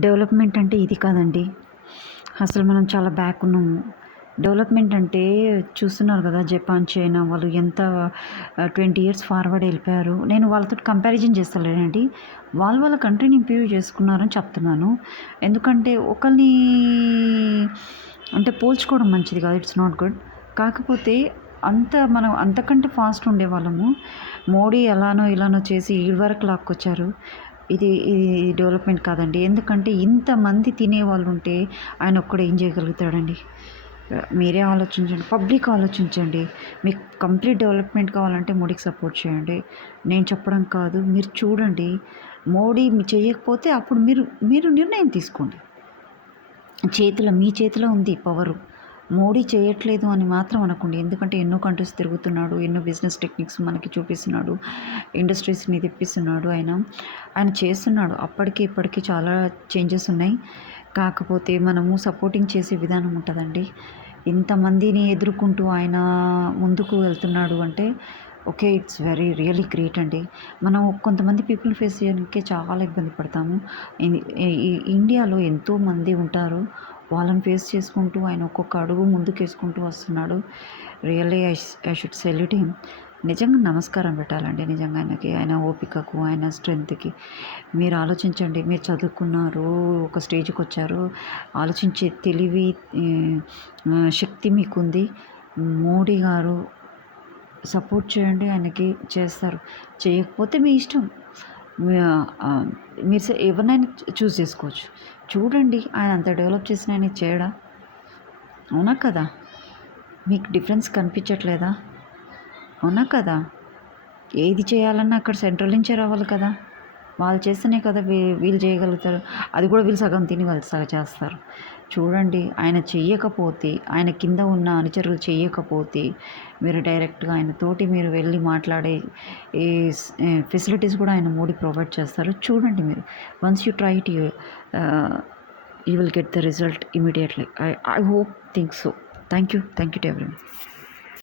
Development అంటే ఇది కాదండి. అసలు మనం చాలా బ్యాక్ ఉన్నాము. డెవలప్మెంట్ అంటే చూస్తున్నారు కదా! జపాన్, చైనా వాళ్ళు ఎంత 20 ఇయర్స్ ఫార్వర్డ్ వెళ్ళిపోయారు. నేను వాళ్ళతోటి కంపారిజన్ చేస్తలేనండి. వాళ్ళు వాళ్ళ కంట్రీని ఇంప్రూవ్ చేసుకున్నారని చెప్తున్నాను. ఎందుకంటే ఒకళ్ళని అంటే పోల్చుకోవడం మంచిది కాదు. It's not good. కాకపోతే మనం అంతకంటే ఫాస్ట్ ఉండేవాళ్ళము. మోడీ ఎలానో ఇలానో చేసి ఈడి వరకు లాక్కొచ్చారు. ఇది డెవలప్మెంట్ కాదండి. ఎందుకంటే ఇంతమంది తినేవాళ్ళుంటే ఆయన ఒక్కడు ఏం చేయగలుగుతాడండి? మీరే ఆలోచించండి. పబ్లిక్ ఆలోచించండి. మీకు కంప్లీట్ డెవలప్మెంట్ కావాలంటే మోడీకి సపోర్ట్ చేయండి. నేను చెప్పడం కాదు. మీరు చూడండి. మోడీ చేయకపోతే అప్పుడు మీరు నిర్ణయం తీసుకోండి. మీ చేతిలో ఉంది పవరు. మోడీ చేయట్లేదు అని మాత్రం అనకండి. ఎందుకంటే ఎన్నో కంట్రీస్ తిరుగుతున్నాడు. ఎన్నో బిజినెస్ టెక్నిక్స్ మనకి చూపిస్తున్నాడు. ఇండస్ట్రీస్‌ని తెప్పిస్తున్నాడు ఆయన. ఆయన చేస్తున్నాడు. అప్పటికి ఇప్పటికి చాలా చేంజెస్ ఉన్నాయి. కాకపోతే మనము సపోర్టింగ్ చేసే విధానం ఉంటదండి. ఇంతమందిని ఎదుర్కొంటూ ఆయన ముందుకు వెళ్తున్నాడు అంటే ఓకే. ఇట్స్ రియల్లీ గ్రేట్ అండి. మనం కొంతమంది పీపుల్‌ని ఫేస్ చేయడానికే చాలా ఇబ్బంది పడతాము. ఈ ఇండియాలో ఎంతోమంది ఉంటారు. వాళ్ళని ఫేస్ చేసుకుంటూ ఆయన ఒక్కొక్క అడుగు ముందుకేసుకుంటూ వస్తున్నాడు. Really I should salute him. నిజంగా నమస్కారం పెట్టాలండి నిజంగా ఆయనకి. ఆయన ఓపికకు, ఆయన స్ట్రెంగ్త్‌కి. మీరు ఆలోచించండి. మీరు చదువుకున్నారు, ఒక స్టేజ్‌కొచ్చారు. ఆలోచించే తెలివి, శక్తి మీకుంది. మోడీ గారు సపోర్ట్ చేయండి. ఆయనకి చేస్తారు. చేయకపోతే మీ ఇష్టం. మీరు ఎవరినైనా చూజ్ చేసుకోవచ్చు. చూడండి ఆయన అంత డెవలప్ చేసిన ఆయన చేయడా? అవునా కదా? మీకు డిఫరెన్స్ కనిపించట్లేదా? అవునా కదా? ఏది చేయాలన్నా అక్కడ సెంట్రల్ నుంచే రావాలి కదా! వాళ్ళు చేస్తేనే కదా వీళ్ళు చేయగలుగుతారు. అది కూడా వీళ్ళు సగం తిని వాళ్ళు సగం చేస్తారు. చూడండి ఆయన చెయ్యకపోతే, ఆయన కింద ఉన్న అనుచరులు చెయ్యకపోతే, మీరు డైరెక్ట్‌గా ఆయనతోటి మీరు వెళ్ళి మాట్లాడే ఈ ఫెసిలిటీస్ కూడా ఆయన మోడీ ప్రొవైడ్ చేస్తారు. చూడండి మీరు. Once you try it you will get the result immediately. I hope think so. Thank you to everyone.